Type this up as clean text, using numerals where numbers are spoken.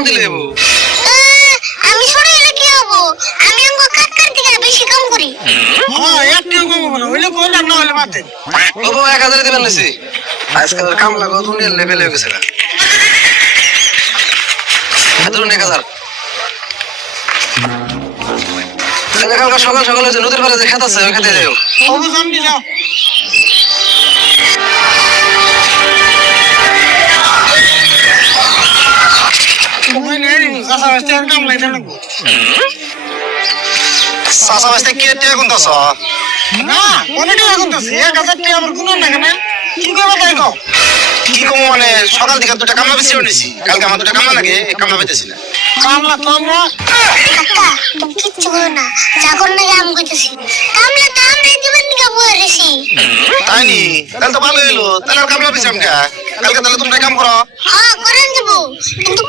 কাম দিলে হবো। আমি ছোট হলে কি হবো? আমি অঙ্গ কাটকার থেকে বেশি কাম করি। হ্যাঁ একটিও কম হবে না, হইলে কইলাম না হইলে বাদ দেন। বাবা 1000 দিবেন নিছি আজকাল কাম লাগো দুনিয়ার লেভেল হয়ে গেছে না ধরুন 1000 কালকে সকাল সকাল যে নদীর পাড়ে যে খেত আছে ওই খেতে যাও সবু সামনে যাও। তুমি নেই চাষা বাস্তে আর কাম লাইতে লাগবো চাষা বাস্তে কি টিয়া কোনটাছ না কোনটি এখন তো 1000 টাকা আমার কোনো না কেন কি করব তাই কও কি কম মানে সকাল থেকে দুটা কামলা বেশি নিছি কালকে আমার দুটা কামলা লাগে কামলা পেতেছি না কামলা তো আমরা কাকা তুমি কিচ্ছু করো না, যা করো না আমি কইতেছি। কামলা তো আমরা জীবন নিয়ে বয়ে রেছি। তাই নি তাহলে তো ভালো হইলো তাহলে আর কামলা বেশি আমকা কালকে তাহলে তোমরা কাম করো হ্যাঁ করেন দেবো, কিন্তু